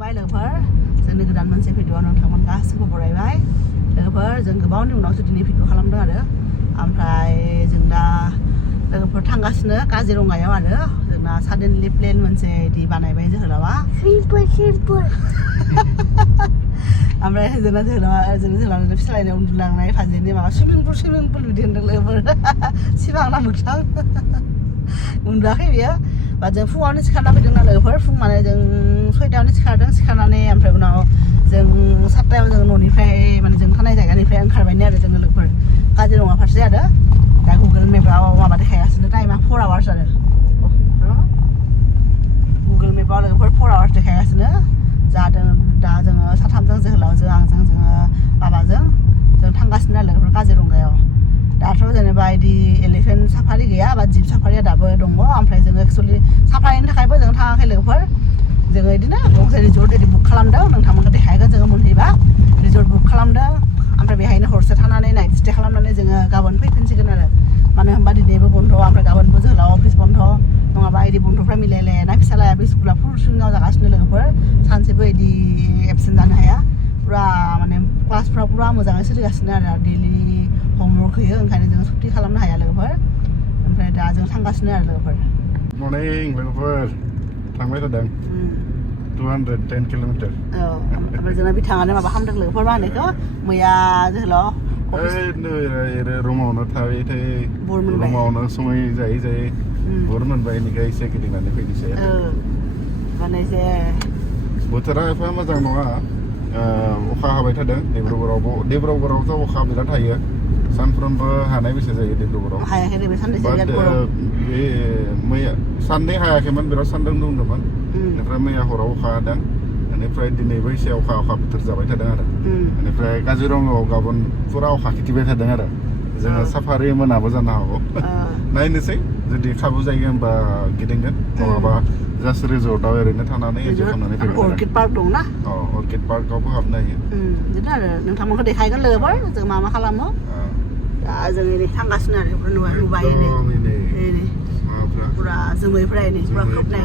खुलुमबाय लोगोफोर जोंनि गोदान मोनसे भिडिअ नोंथांमोन गासिबो बरायबाय लोगोफोर जों गोबावनि उनावसो दिनै भिडिअ खालामदों आरो ओमफ्राय जों दा लोगोफोर थांगासिनो काजिरङायाव आरो जोंना साडेनलि प्लेन मोनसे इदि बानायबाय जोहोलावा सिम्पोल ओमफ्राय जोंना जोहोलावनो फिसालायनाय उन्दुलांनाय फाजिनि माबा सुइमिं पुल बिदि होनदों लोगोफोर सिमांना मोगथां उन्दुआखै बियो बा जों फुङावनो सिखारना फैदों ना लोगोफोर फुं माने जों 6टायावनो सिखारदों सिखारनानै ओमफ्राय उनाव जों 7टायाव जों न'निफ्राय माने जों थानाय जायगानिफ्राय ओंखारबायनो आरो जोङो लोगोफोर काजिरङा फारसे आरो दा गुगोल मेपआव माबा देखायगासिनो टाइमा 4 आवार्स आरो गुगोल मेपआव लोगोफोर 4 आवार्स देखायगासिनो जादों दा जोङो साथामजों जोहोलावजों आंजों जोङो बाबाजों जों थांगासिनो आरो लोगोफोर काजिरङायाव दाथ' जेनेबा इदि एलिफेन्ट साफारि गैया बा जिप साफारिया दाबो दङ ओमफ्राय जोङो एक्सुवेलि साफारिनि थाखायबो जों थाङाखै लोगोफोर जोङो इदिनो गंसे रिजर्ट इदि बुक खालामदों नोंथांमोनखौ देखायगोन जोङो मोनहैबा रिजर्ट बुक खालामदों ओमफ्राय बेहायनो हरसे थानानै नाइट स्टे खालामनानै जोङो गाबोन फैफिनसिगोन आरो मानो होनबा दिनैबो बन्द ओमफ्राय गाबोनबो जोहोलाव अफिस बन्द नङाबा इदि बन्दफ्रा मिलायलाया ना फिसालाया बे स्कुला फुल सुइङाव जागासिनो लोगोफोर सानसेबो इदि एबसेन्ट जानो हाया पुरा माने क्लासफ्रा पुरा मोजाङै सोलिगासिनो आरो डेलि हमवर्क होयो ओंखायनो जों सुट्टि खालामनो हाया लोगोफोर ओमफ्राय दा जों थांगासिनो आरो लोगोफोर मर्निं लोगोफोर थांबाय थादों 210 किल'मिटार औ ओमफ्राय जोंना बिथाङानो माबा खालामदों लोगोफोर मा होनो बेखौ मैया जोहोलाव रुमावनो थाबाय रुमावनो सङै जायै बर मोनबाय बेनिखाय एसे गिदिंनानै फैनोसै माने एसे बोथोरा एफा मोजां नङा अखा हाबाय थादों डिब्रुगड़ावथ' अखा बिराद हायो सानफ्रोमबो हानाय बेसे जायो डिब्रुगड़ाव हायाखै नैबे साननैसो बिराद गरम बे मैया साननै हायाखैमोन बिराद सान्दुं दुंदोंमोन बेनिफ्राय मैया हराव अखा हादों बेनिफ्राय दिनैबो एसे अखा बोथोर जाबाय थादों आरो बेनिफ्राय काजिरङायाव गाबोन पुरा अखा खेथिबाय थादों आरो जोङो साफारि मोनाबो जानो हागौ नायनोसै जुदि खाबु जायो होनबा गिदिंगोन नङाबा जास्ट रिजर्टआव ओरैनो थानानै एन्जय खालामनानै फैगोन अर्किड पार्क दं ना अर्किड पार्कआवबो हाबनो हायो बिदिनो आरो नोंथांमोनखौ देखायगोन लोगोफोर जों मा खालामो दा जों नै थांगासिनो आरो नुबाय पुरा जोमैफ्रा नै पुरा खोबनाय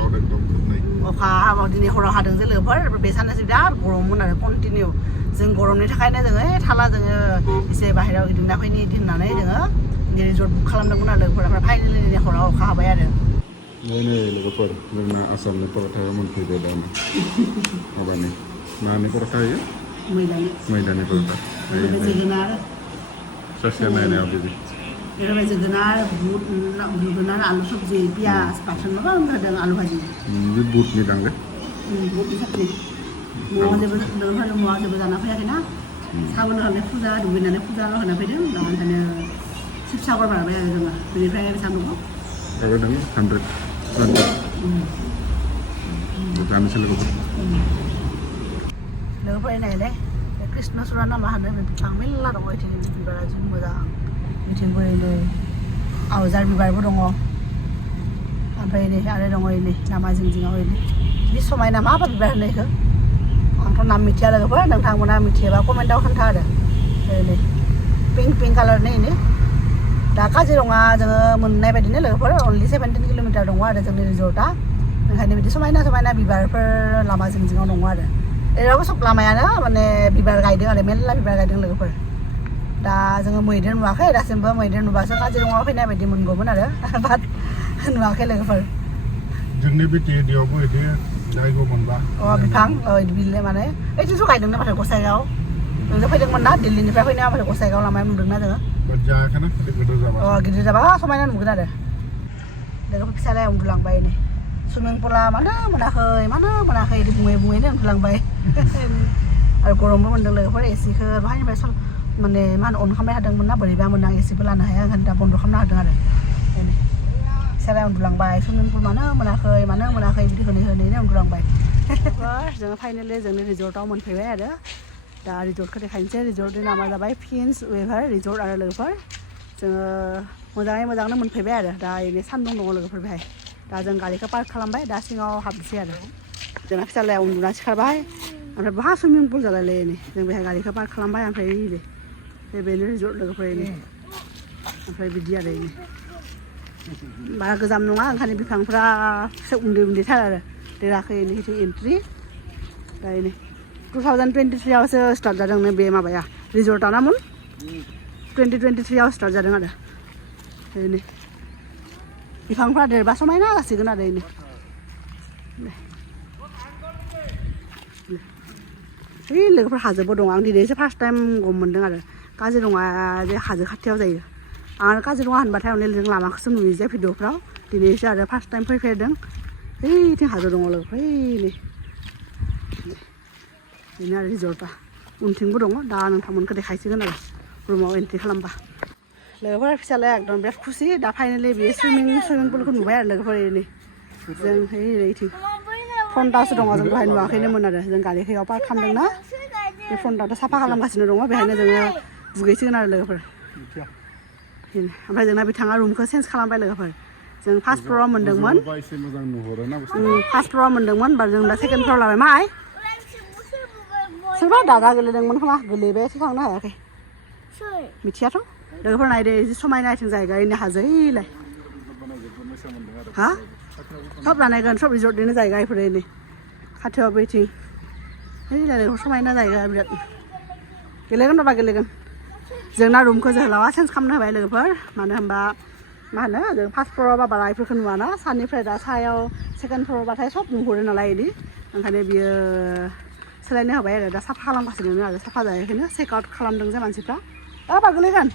अखा दिनै हराव हादों जे लोगोफोर बे साननैसो बिराद गरममोन आरो कन्टिनिउ जों गरमनि थाखायनो जोङो थाला जोङो एसे बाहेरायाव गिदिंना फैनि इदि होननानै जोङो रिजर्ट बुक खालामदोंमोन आरो लोगोफोर ओमफ्राय फाइनेलि दिनै हराव अखा हाबाय आरो नै लोगोफोर जोंना आसामनि परथा मोनफैबाय दा माबानि मानि परथा होयो मैदानि परथा जोगोनार ससे नायनायाव बिदि बेनिफ्राय जोगोनार जोगोनार आलु सबजि पियाज बाथोन माबा होदों आलु भाजि बे बुटनि दांले बुटनि साटनि न'आव जेबो न'आव जेबो जाना फैयाखैना साबोन होनानै फुजा दुगैनानै फुजाल' होना फैदों दा ओंखायनो शिबसागर बारबाय आरो जोङो बेनिफ्राय बेसेबां दङ माबादों 100 जानोसै लोगोफोर नायलाय कृष्णचुरा ना मा होनो बिफां मेरला दङ बिथिं बिबारा जि मोजां बिथिंबो नै आवजार बिबारबो दङ ओमफ्राय नै आरो दङ नै लामा जिङाव बे समायना माबा बिबार होनो बेखौ आंथ' नाम मिथिया लोगोफोर नोंथांमोना मिथियोबा कमेन्टआव खोन्था आरो नै पिंक कालारनि नै दा काजिरङा जोङो मोननाय बायदिनो लोगोफोर अनलि 17 किल'मिटार दङ आरो जोंनि रिजर्टआ ओंखायनो बिदि समायना बिबारफोर लामा जिङाव दङ आरो जेरावबो सब लामायानो माने बिबार गायदों आरो मेरला बिबार गायदों लोगोफोर दा जोङो मैदेर नुवाखै दासिमबो मैदेर नुबासो काजिरङायाव फैनाय बायदि मोनगौमोन आरो बाट नुवाखै लोगोफोर जोंनि बिटिएडियावबो बिदि जायगौमोनबा बिफां बिले माने ओइथिंसो गायदोंना माथो गसाइगाव नोंजों फैदोंमोन ना दिल्लीनिफ्राय फैनाया माथो गसाइगाव लामायाव नुदोंना जोङो गिदिर जाबा समायना नुगोन आरो लोगोफोर फिसालाया उन्दुलांबाय नै सुइमिं पुला मानो मोनाखै बिदि बुङैनो उन्दुलांबाय आरो गरमबो मोनदों लोगोफोर एसिखौ बाहायनिफ्राय माने मा होनो अन खालामबाय थादोंमोन ना बोरैबा मोनदां एसिबो लानो हाया ओंखायनो दा बन्द' खालामना होदों आरो फिसालाया उन्दुलांबाय सुइमिं पुल मानो मोनाखै बिदि होनैनो उन्दुलांबाय जोङो फाइनेलि जोंनि रिजर्टआव मोनफैबाय आरो दा रिजर्टखौ देखायनोसै रिजर्टनि नामा जाबाय फिन्स वेभार रिजर्ट आरो लोगोफोर जोङो मोजाङैनो मोनफैबाय आरो दा एनै सान्दुं दङ लोगोफोर बेहाय दा जों गारिखौ पार्क खालामबाय दा सिङाव हाबनोसै आरो जोंना फिसालाया उन्दुना सिखारबाय ओमफ्राय बहा सुइमिं पुल जालायलाय जों बेहाय गारिखौ पार्क खालामबाय ओमफ्राय बेनो रिजर्ट लोगोफोर ओमफ्राय बिदि आरो बारा गोजाम नङा ओंखायनो बिफांफ्रा एसे उन्दैथार आरो देराखै एन्ट्रि दायो नै 2023 आवसो स्टार्ट जादों बे माबाया रिजर्टआ नामोन 2023 आव स्टार्ट जादों आरो नै बिफांफ्रा देरबा समायना जासिगोन आरो नै लोगोफोर हाजोबो दं आं दिनैसो फार्स्ट टाइम गम मोनदों आरो काजिरङा जे हाजो खाथियाव जायो आं काजिरङा होनबाथाय अनेक जों लामाखौसो नुयो जे भिडिअफ्राव दिनैसो आरो फार्स्ट टाइम फैफेरदों ओइथिं हाजो दङ लोगोफोर बेनो आरो रिजर्टआ उनथिंबो दङ दा नोंथांमोनखौ देखायसिगोन आरो रुमाव एन्ट्रि खालामबा लोगोफोर फिसालाया एकदम बिराद खुसि दा फाइनालि बेयो सुइमिं पुलखौ नुबाय आरो लोगोफोर नै जों ओइथिं फ्रन्टआवसो दङ जों दहाय नुवाखैनोमोन आरो जों गारिखौ याव पार्क खालामदोंना बे फ्रन्टआवथ' साफा खालामगासिनो दङ बेहायनो जोङो दुगैसिगोन आरो लोगोफोर ओमफ्राय जोंना बिथाङा रुमखौ चेन्ज खालामबाय लोगोफोर जों फार्स्ट फ्ल'राव मोनदोंमोन फार्स्ट फ्ल'राव मोनदोंमोन बा जों दा सेकेन्ड फ्ल'र लाबाय माय सोरबा दादा गोलैदोंमोन खोमा गोलैबायसो थांनो हायाखै मिथियाथ' लोगोफोर नायदो जि समायना आथिं जायगा इनि हाजोलाय हा सब बानायगोन सब रिजर्टनिनो जायगा इफोर नै खाथियाव बैथिं लोगोफोर समायना जायगा बिराद गेलेगोन बाबा गेलेगोन जोंना रुमखौ जोहोलावा चेन्ज खालामनो होबाय लोगोफोर मानो होनबा मा होनो जों फार्स्ट फ्ल'राव बा बारा इफोरखौ नुवाना साननिफ्राय दा सायाव सेकेन्ड फ्ल'रबाथाय सब नुहुरो नालाय इदि ओंखायनो बियो सोलायनो होबाय आरो दा साफा खालामगासिनो आरो साफा जायाखैनो चेक आउट खालामदों जे मानसिफ्रा बाबा गोलैगोन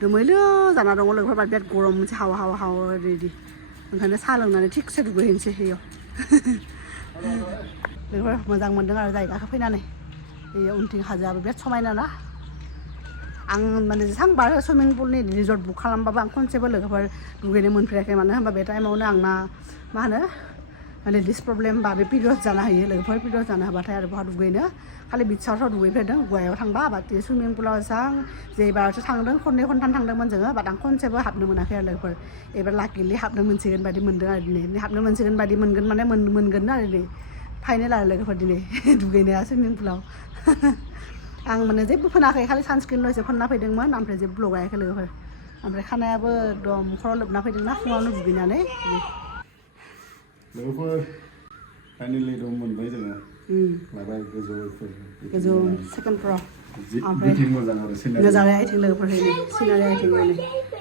दोमैलु जाना दङ लोगोफोर बिराद गरम मोनसे हावा हावा हावा रेडि ओंखायनो साहा लोंनानै थिगसे दुगैहैनोसै इयाव लोगोफोर मोजां मोनदों आरो जायगाखौ फैनानै बेयो उनथिं हाजोआबो बिराद समायना ना आं माने जेसां बारो सुइमिं पुलनि रिजर्ट बुक खालामबाबो आं खनसेबो लोगोफोर दुगैनो मोनफेराखै मानो होनबा बे टाइमावनो आंना मा होनो माने दिस प्रब्लेम बा बे पिरियड जानो हायो लोगोफोर पिरियड जानो हाबाथाय आरो बहा दुगैनो खालि बिचआवथ' दुगैफेरदों गवायाव थांबा बाट सुइमिं पुलाव एसां जे एबारसो थांदों खननै खनथाम थांदोंमोन जोङो बाट आं खनसेबो हाबनो मोनाखै आरो लोगोफोर एबार लाकिलि हाबनो मोनसिगोन बायदि मोनदों आरो दिनै हाबनो मोनसिगोन बायदि मोनगोन माने मोनगोन आरो दिनै फाइनेल आरो लोगोफोर दिनै दुगैनाया सुइमिं पुलाव आं माने जेबो फोनाखै खालि सानस्क्रिनल'सो फोनना फैदोंमोन ओमफ्राय जेबो लगायाखै लोगोफोर ओमफ्राय खानायाबो एकदम खर' लोबना फैदोंना फुङावनो दुगैनानै लोगोफोर फाइनालि रुम मोनबाय जोङो लाबाय गोजौ सेकेन्ड फ्ल'र ओमफ्राय मोजाङै आइथिं लोगोफोर सिनारि आइथिं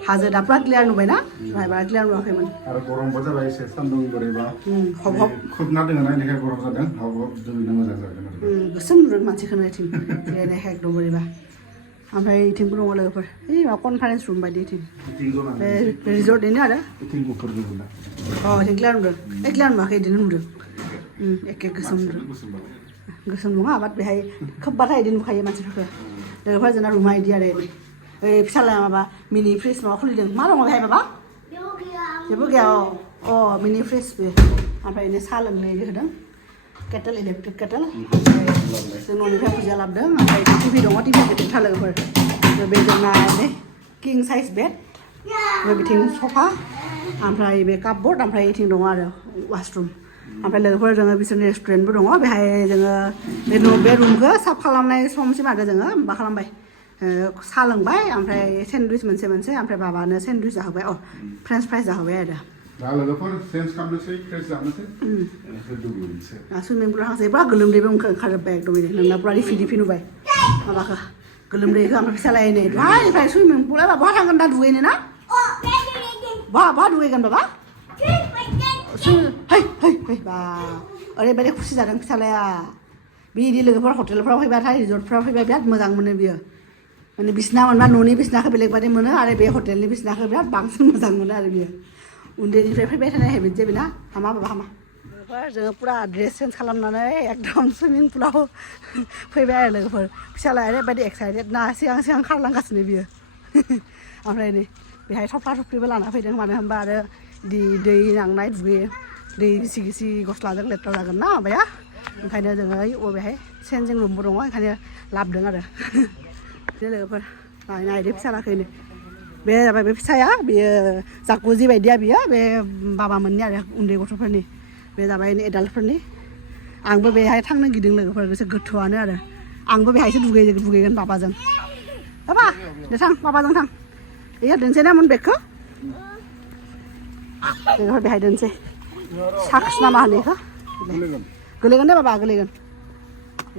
हाजो दा पुरा क्लियार नुबायना दहाय बारा क्लियार नुवाखैमोन आरो गरमबो जाबाय एसे सान्दुं बोरैबा खोबना दोङो ना बेनिखाय गरम जादों हब हब दुगैनो मोजां जादों आरो गोसोम नुदों मानसिखौनो आइथिं जिरायनायखाय एकदम बोरैबा ओमफ्राय इथिंबो दङ लोगोफोर माबा कनफारेन्स रुम बायदि इथिं बे रिजर्टनिनो आरो इथिं गुफुर नुदों इथिं क्लियार नुदों क्लियार नुवाखै बिदिनो नुदों एखे गोसोम नुदों गोसोम नङा बाट बेहाय खोबबाथाय बिदि नुखायो मानसिफोरखौ लोगोफोर जोंना रुमा बिदि आरो ओइ फिसालाया माबा मिनि फ्रिज माबा खुलिदों मा दङ बेहाय बाबा जेबो गैया अ मिनि फ्रिज बे ओमफ्राय बिदिनो साहा लोंनो बिदि होदों केटेल इलेक्ट्रिक केटेल जों न'निफ्राय फुजा लाबोदों ओमफ्राय टिभि दङ टिभि गिदिरथार लोगोफोर बे जोंना किं साइज बेड ओमफ्राय बिथिं सफा ओमफ्राय बे कापबर्ड ओमफ्राय बिथिं दङ आरो वाशरुम ओमफ्राय लोगोफोर जोङो बिसोरनि रेस्टुरेन्टबो दङ बेहाय जोङो बे रुमखौ साफ खालामनाय समसिम आरो जोङो माबा खालामबाय साहा लोंबाय ओमफ्राय सेन्डउइच मोनसे ओमफ्राय बाबानो सेन्डउइच जाहोबाय फ्रेन्स फ्राइज जाहोबाय आरो दा लोगोफोर चेन्ज खालामनोसै फ्रेस जानोसै दुगैनोसै सुइमिं पुलाव हांसै पुरा गोलोमदैबो ओंखारजोब्बाय एकदम नोंना पुरा रिफि नुबाय माबाखौ गोलोमदैखौ ओमफ्राय फिसालाया नै दहायनिफ्राय सुइमिं पुला बहा थांगोन दा दुगैनो ना बहा दुगैगोन बाबा बा ओरैबायदि खुसि जादों फिसालाया बिदि लोगोफोर हटेलफ्राव फैबाथाय रिजर्टफ्राव फैबा बिराद मोजां मोनो बियो माने बिसिना मोनबा न'नि बिसिनाखौ बेलेग बादि मोनो आरो बे हटेलनि बिसिनाखौ बिराद बांसिन मोजां मोनो आरो बियो उन्दैनिफ्राय फैबाय थानाय हेबिट जे बेना हामा बाबा हामा जोङो पुरा ड्रेस चेन्ज खालामनानै एकदम सुइमिं पुलाव फैबाय आरो लोगोफोर फिसालाया ओरैबायदि एक्साइटेड ना सिगां खारलांगासिनो बियो ओमफ्राय नै बेहाय थफ्ला थफ्लिबो लाना फैदों मानो होनबा आरो दै नांनाय दुगैयो दै गिसि गिसि गस्लाजों लेथ्रा जागोन ना माबाया ओंखायनो जोङो बेहाय चेन्जिं रुमबो दङ ओंखायनो लाबोदों आरो लोगोफोर नायदो फिसालाखैनो बे जाबाय बे फिसाया बेयो जाकुजि बायदिया बियो बे बाबामोननि आरो उन्दै गथ'फोरनि बे जाबाय एडाल्टफोरनि आंबो बेहाय थांनो गिदिं लोगोफोर एसे गोथौआनो आरो आंबो बेहायसो दुगैगोन बाबाजों बाबा दे थां बाबाजों थां बेयो दोनसै ना मोन बेगखौ लोगोफोर बेहाय दोनसै साक्स ना मा होनो बेखौ गोलैगोन दे बाबा गोलैगोन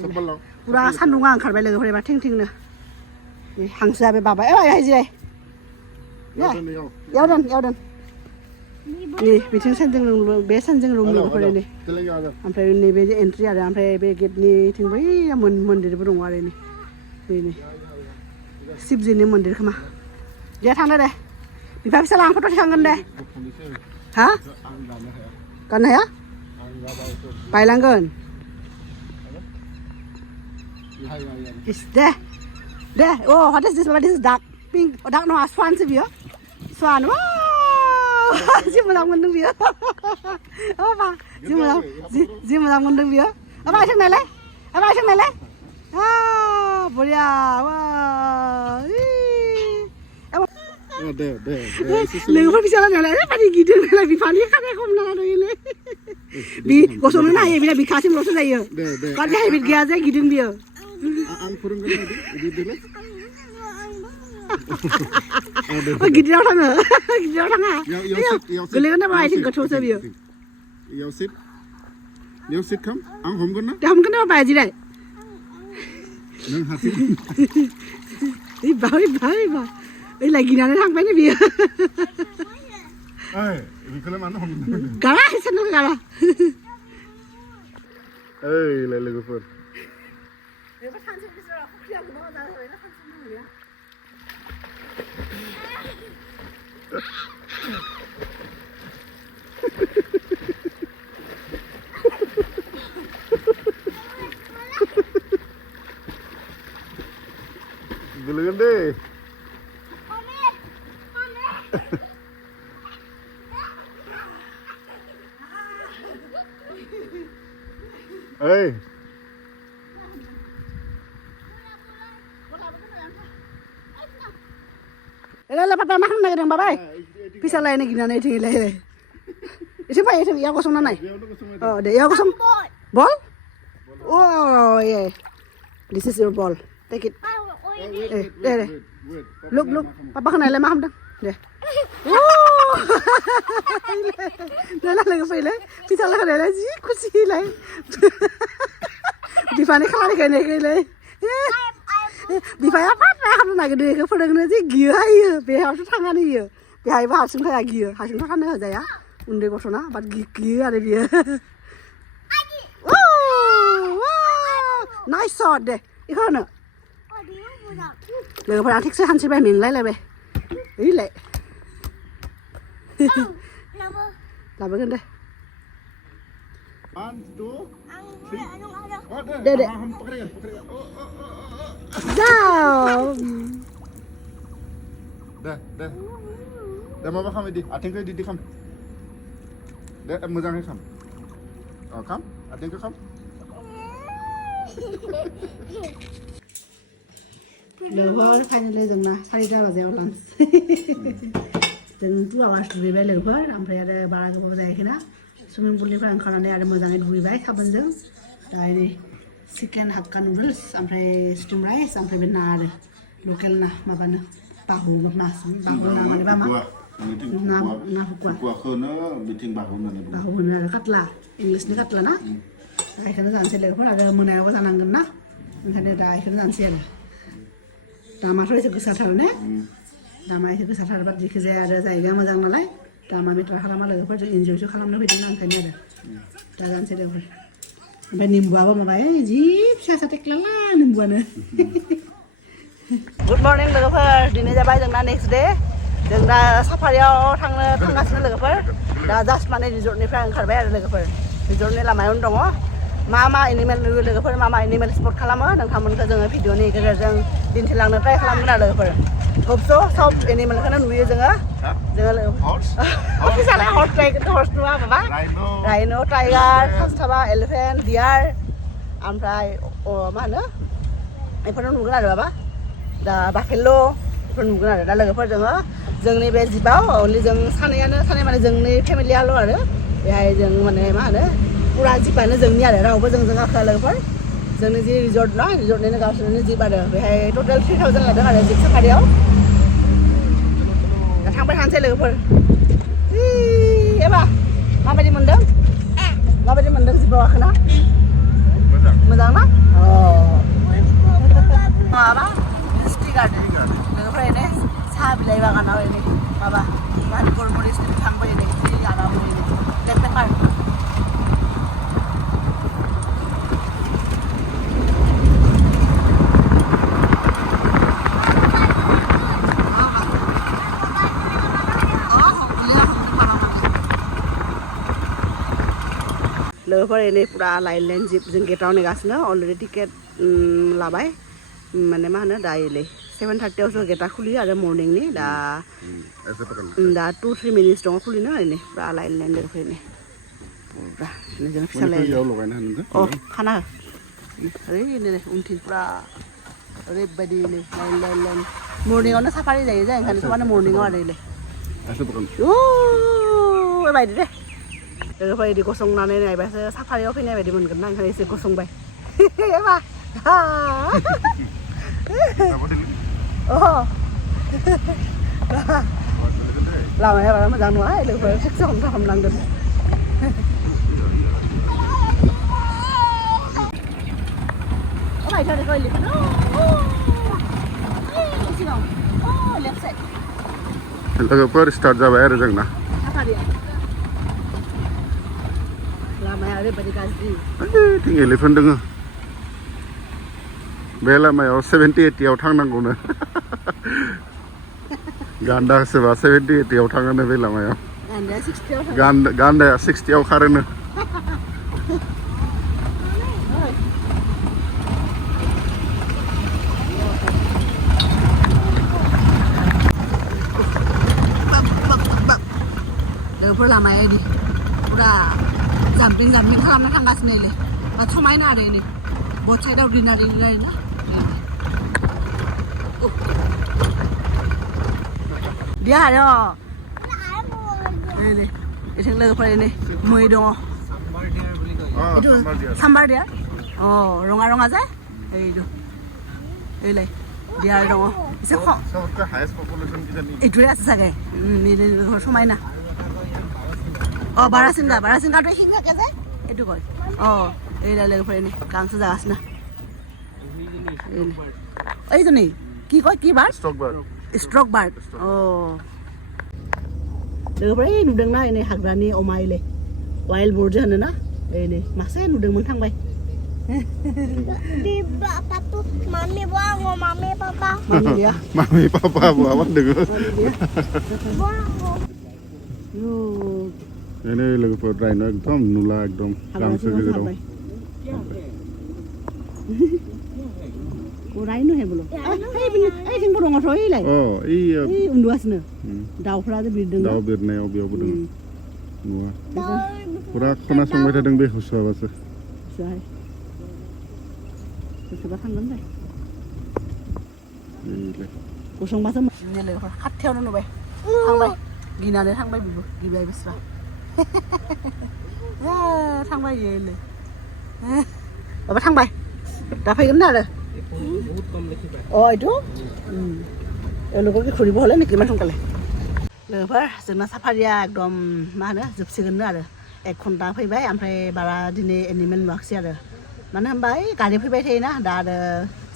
Sebelah. पुरा सान्दुङा ओंखारबाय लोगोफोर एबा थिं-थिंनो हांसोआ बे बाबाय ओइ हायजिराय यावदोन नै बिथिं सानजों बे सानजों रुम लोगोफोर नै ओमफ्राय नैबे एन्ट्रि आरो ओमफ्राय बे गेटनिथिं बै मन्दिरबो दङ आरो नै बेनो शिबजिनि मन्दिर खोमा दे थांदो दे बिफा फिसाला आं फट' थिखांगोन दे हा गाननो हाया बायलांगोन दे oh what is this this is duck pink duck no swan sih biar swan wow si malam mendung biar apa si malam mendung biar apa sih nilai ah boleh wah लोगोफोर फिसा नालाय माने गिदिर नालाय बिफानि खानाय खम नालाय इले बि गसंनो हायो बिना बिखासिमल'सो जायो गारनो हेबिट गैया जे गिदिं बियो Ang kurang kan tadi, gitu oh गिदिराव थाङो गोलैगोन नामा आथिं गोथौसो बियो Yosit kam, ang हमगोन ना? दा हमगोन नामा बाजिराय नों हारसिं बा ओइ लागिनानै थांबायनो बियो ओइ बेखौलाय मानो हमगोन गाला हेसननो गाला ओइ लोगोफोर 내가 산책했어라. 그냥 그만 나서 왜 산책이야? Giliran deh. Hey. Lah papa makan lagi dong babai. Bisa lah ini gini nih tinggal lagi. Isi apa ya? Ya kosong nanai. Oh, deh ya kosong. Ball? Oh yeah. This is your ball. Take it. Deh. Look. Papa kan lagi makan dong. Deh. Oh. Lah lagi file. Bisa lah kan lagi kusi lagi. Di mana kalau kayak ini? बिफाया फाननो नागिरदों बेखौ फोरोंनो जे गियो हायो बेहावसो थांनानै होयो बेहायबो हारसिं थाया गियो हारसिंथ' थानो होजाया उन्दै गथ'ना बाट गियो आरो बियो नाइस शट दे बेखौ होनो लोगोफोरा थिगसे हानसिबाय मेंलायलायबाय ओइलाय लाबोगोन दे deh jauh dah mama kamu di ating ke di kam dah muzang kam oh kam ating ke kam लोगोफोर फाइनालि जोंना 4:30 बाजियाव लान्च जों 2 आवार्स दुगैबाय लोगोफोर ओमफ्राय आरो बारा गोबाव जायाखैना सुइमिं पुलनिफ्राय ओंखारनानै आरो मोजाङै दुगैबाय साबोनजों दा नै चिकेन हाक्का नुडल्स ओमफ्राय स्टिम राइस ओमफ्राय बे ना आरो लकेल ना माबानो बाहु मास बाहु ना माने बा मा ना फुकुवाखौनो बिथिं बाहु होननानै बुङो बाहु होनो आरो काटला इंलिसनि काटला ना दा बेखौनो जानोसै लोगोफोर आरो मोनायावबो जानांगोन ना ओंखायनो दा बेखौनो जानोसै आरो दामाथ' एसे गोसाथार ने दामा एसे गोसाथार बाट जेखि जाया आरो जायगाया मोजां नालाय दामा मेटार खालामा लोगोफोरजों इन्जयसो खालामनो फैदों ओंखायनो आरो दा जानोसै लोगोफोर ओमफ्राय निम्बुआबो माबा जि फिसा टेक्लाला निम्बुआनो गुड मर्निं लोगोफोर दिनै जाबाय जोंना नेक्स्ट डे जों दा साफारियाव थांगासिनो लोगोफोर दा जास्ट माने रिजर्टनिफ्राय ओंखारबाय आरो लोगोफोर रिजर्टनि लामायावनो दङ मा एनिमेल नुयो लोगोफोर मा एनिमेल स्पट खालामो नोंथांमोनखौ जोङो भिडिअनि गेजेरजों दिन्थिलांनो ट्राइ खालामगोन आरो लोगोफोर होपस' सब एनिमेलखौनो नुयो जोङो फिसालाय हर्स नुवा माबा राइनो टाइगार फार्स्ट थाबा एलिफेन्ट डियार ओमफ्राय मा होनो बेफोरनो नुगोन आरो माबा दा बाफेल' बेफोर नुगोन आरो दा लोगोफोर जोङो जोंनि बे जिबाव अनलि जों सानै माने जोंनि फेमिलियाल' आरो बेहाय जों माने मा होनो पुरा जिबानो जोंनि आरो रावबो जोंजों गाखोआ लोगोफोर जोंनि जि रिजर्ट ना रिजर्टनिनो गावसोरनो जिप आरो बेहाय टटेल 3000 लादों आरो जिप साफारियाव दा थांबाय थानोसै लोगोफोर एबा माबायदि मोनदों माबायदि मोनदों जिबौआखोना मोजां ना माबा मिस्ट्रि गार्डेन बेनिफ्राय नै साहा बिलाइ बागानाव ओरै माबा मा होनो गलमरिस बिफांबो ओरै जि लानांगौ ओरै ब्लेक पेपार लोगोफोर एनै पुरा लाइन लाइन जिप जों गेटाव नेगासिनो अलरेडि टिकेट लाबाय माने मा होनो दायोलै 7:30 गेटा खुलियो आरो मर्निंनि दा 2-3 मिनिट्स दङ खुलिनो एनै पुरा लाइन लाइन लोगोफोर एनै पुरा जों फिसा लाइन खाना ओरै नै उनथिं पुरा ओरैबायदि नै लाइन लाइन लाइन मर्निंआवनो साफारि जायो जे ओंखायनो समानो मर्निंआव आरो इले ओरैबायदि दे लोगोफोर इदि गसंनानै नायबासो साफारियाव फैनाय बायदि मोनगोन ना ओंखायनो एसे गसंबाय एबा लामाया बारा मोजां नङा लोगोफोर सेक्स हमलांदों लोगोफोर स्टार्ट जाबाय आरो जोंना लामाया ओरैबायदि गाज्रि थिं एलिफेन्ट दङ बे लामायाव 70-80 थांनांगौनो गान्दासोबा 70-80 थाङोनो बे लामायाव गान्दाया 60 खारोनो लोगोफोर लामाया इदि पुरा जाम्पिं खालामना थांगासिनो इले समायना आरो इनै बथ साइडआव ग्रिनारि ना dia ada ini itu लोगोफोर ini मै दङ itu sambar dia oh rongga je itu ini dia dङ एसे खम सबका हाईएस्ट पपुलेशन किजानि itu আছে sagai ini समायना oh barasinga to hinga ke je itu koi oh এই लोगोफोर ini गांसो जागासिनो এই জনি কি কয় কি বার स्ट्रक बार्ड लोगोफोर नुदोंना नै हाग्रानि अमाइले वाइल्ड बोर्ड होनो ना नै मासे नुदोंमोन थांबाय Mami bango, mami papa. Mami papa buat dulu. Ini लोगोफोर राइनो एकदम नुला एकदम गांसो गेजेराव राइनो हे बोलो ओइ जों बरङा थइलाय ओइ उन्दुगासिनो दाउफ्रा बिरदों दाउ बिरनायाव बेयावबो दं नुवा पुरा खोनासंबाय थादों बे हुसुआबासो हुसुबा थांगोन दे गसंबासो लोगोफोर खाथियावनो नुबाय थांबाय गिनानै थांबाय बिबो गिबाय बिस्रा थांबाय इले माबा थांबाय दा फैगोन आरो itu लोगोफोर खुलिब हले नेखि मा सोंखाले लोगोफोर जोंना साफारिया एकदम मा होनो जोबसिगोननो आरो 1 घन्टा फैबाय ओमफ्राय बारा दिनै एनिमेल नुवाखसै आरो मानो होनबा ओइ गारि फैबाय थायोना दा आरो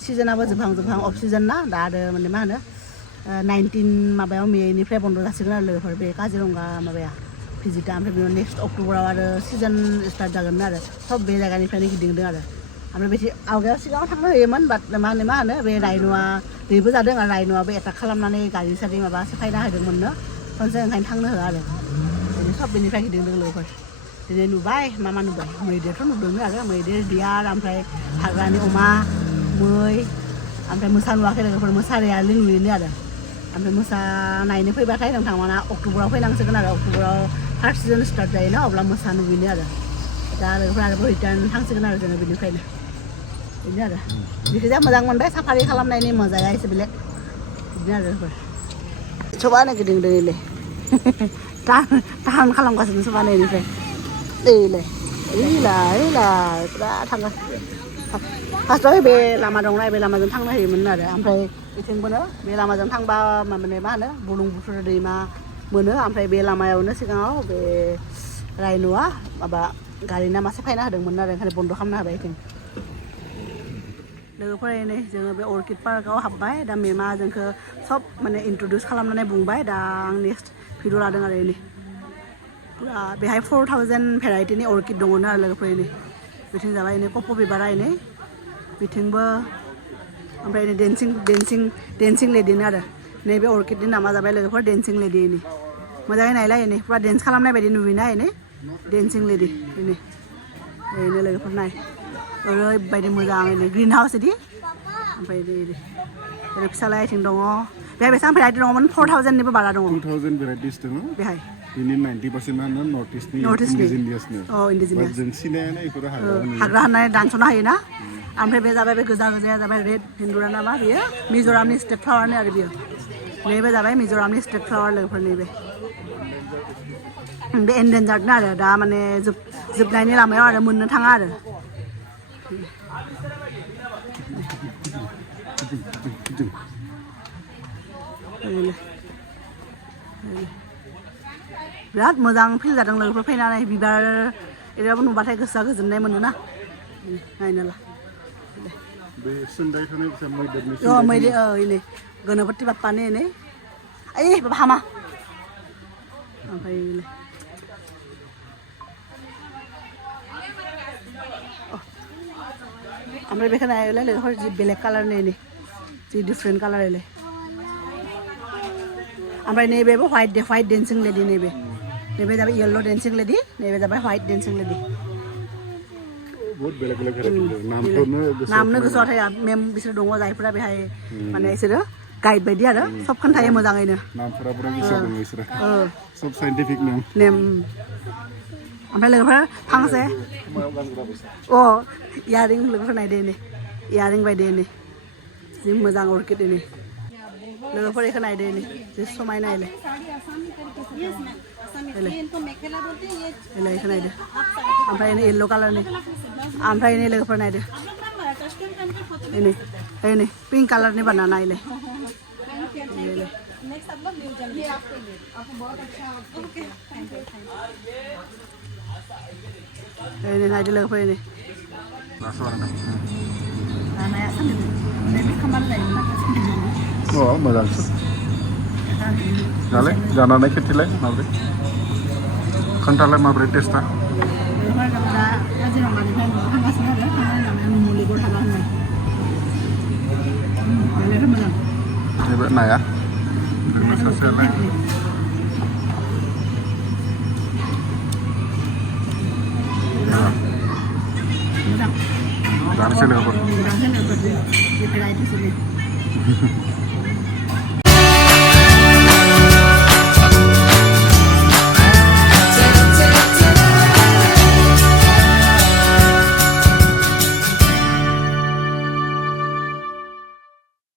सिजनाबो जोबहां अफ सिजन ना दा आरो माने मा होनो 19 माबायाव मेनिफ्राय बन्द जासिगोन आरो लोगोफोर बे काजिरंगा माबाया भिजिटा ओमफ्राय बेयाव नेक्स्ट अक्ट'बराव आरो सिजन स्टार्ट जागोन आरो सब बे जायगानिफ्रायनो गिदिंदों आरो ओमफ्राय बेसे आवगायाव सिगाङाव थांनो होयोमोन बाट मा होनो बे राइन'आ दैबो जादों आरो राइन'आबो एटाक खालामनानै गारि सारि माबा सिफायना होदोंमोननो खनसे ओंखायनो थांनो होआ आरो सब बेनिफ्राय गिदिंदों लोगोफोर दिनै नुबाय मा नुबाय मैदेरथ' नुदोंनो आरो मैदेर दियार ओमफ्राय हाग्रानि अमा मै ओमफ्राय मोसा नुवाखै लोगोफोर मोसा रेयारलि नुयोनो आरो ओमफ्राय मोसा नायनो फैबाथाय नोंथांमोना अक्ट'बराव फैनांसिगोन आरो अक्ट'बराव फार्स्ट सिजन स्टार्ट जायोना अब्ला मोसा नुयोनो आरो दा लोगोफोर आरो रिटार्न थांसिगोन आरो जोङो बेनिफ्रायनो बिदिनो आरो बिखिजा मोजां मोनबाय साफारि खालामनायनि मजाया एसे बेलेग बिदिनो आरो सबानो गिदिंदों इले tahan खालामगासिनो सबानो इनिफ्राय पुरा थांगासिनो फार्स्टआव बे लामा दंना बे लामाजों थांनो होयोमोन आरो ओमफ्राय बिथिंबोनो बे लामाजों थांबा माने मा होनो बुरलुंबुथुर दैमा मोनो ओमफ्राय बे लामायावनो सिगाङाव बे राइन'आ माबा गारिना मासे फायना होदोंमोन आरो ओंखायनो बन्द खालामना होबाय जों लोगोफोरा नै जोङो बे अर्किड पार्कआव हाबबाय दा मेमा जोंखौ सब माने इन्ट्रडिउस खालामनानै बुंबाय दा आं नेक्स्ट भिडिअ लादों आरो नै पुरा बेहाय 4000 भेराइटिनि अर्किड दङनो आरो लोगोफोर नै बिथिं जाबाय नै कप' बिबारा नै बिथिंबो ओमफ्राय नै डेन्सिं लेडिनो आरो नैबे अर्किडनि नामा जाबाय लोगोफोर डेन्सिं लेडि नै मोजाङै नायलाय नै पुरा डेन्स खालामनाय बायदि नुयोना नै डेन्सिं लेडि नै ओरैनो लोगोफोर नाय ओरैबायदि मोजाङैनो ग्रिन हाउस इदि ओमफ्राय ओरै फिसालाय आथिं दङ बेहाय बेसेबां भेराइटि दङमोन 4000निबो बारा दङ 2000 भेराइटिस दङ बेहाय बिनि 90%आनो नर्थ इस्टनि इन्डिजिनियासनो इन्डिजिनियास जों सिनायानो इफोर हाग्रा होननानै दानस'नो हायोना ओमफ्राय बे जाबाय बे गोजाया जाबाय रेड हिन्दुरा नामा बियो मिज'रामनि स्टेट फ्लावारनि आरो बियो नैबे जाबाय मिज'रामनि स्टेट फ्लावार लोगोफोर नैबे बे एन्डेन्जार्ड ना आरो दा माने जोबनायनि लामायाव आरो मोननो थाङा आरो बिराद मोजां फिल जादों लोगोफोर फैनानै बिबार एरियाबो नुबाथाय गोसोआ गोजोननाय मोनोना नायनोला बे सोंदाय थानाय फिसा मैदेरनि मैदेर नै गणपति बाप्पानि नै ओइ बाबा हामा ओमफ्राय ओमफ्राय बेखौ नायलाय लोगोफोर जि बेलेग कालारनि नै जि डिफारेन्ट कालारलाय ओमफ्राय नैबेबो व्हाइट डेन्सिं लेडि नैबे जाबाय येल्ल' डेन्सिं लेडि नैबे जाबाय व्हाइट डेन्सिं लेडि बहुत बेलेग बेलेग भेराइटि नामनो गोसोआव थाया मेम बिसोर दङ जायफोरा बेहाय माने बिसोरो गाइड बायदि आरो सब खोन्थायो मोजाङैनो नामफोरा पुरा गोसोआव दङ बिसोरो सब साइन्टिफिक नेम ओमफ्राय लोगोफोर फांसे इयारिं लोगोफोर नायदे नै इयारिं बायदि नै जि मोजां अर्किड नै लोगोफोर बेखौ नायदे नै जि समायना नायलाय बेखौ नायदो ओमफ्राय येल्ल' कालारनि ओमफ्राय नै लोगोफोर नायदो नै पिंक कालारनि बाना नायलाय नायदो लोगोफोर नै मोजांसो जालाय जानानै खेथिलाय माब्रै खोन्थालाय माब्रै टेस्टआ नैबे नाया ससेलाय जानोसै लोगोफोर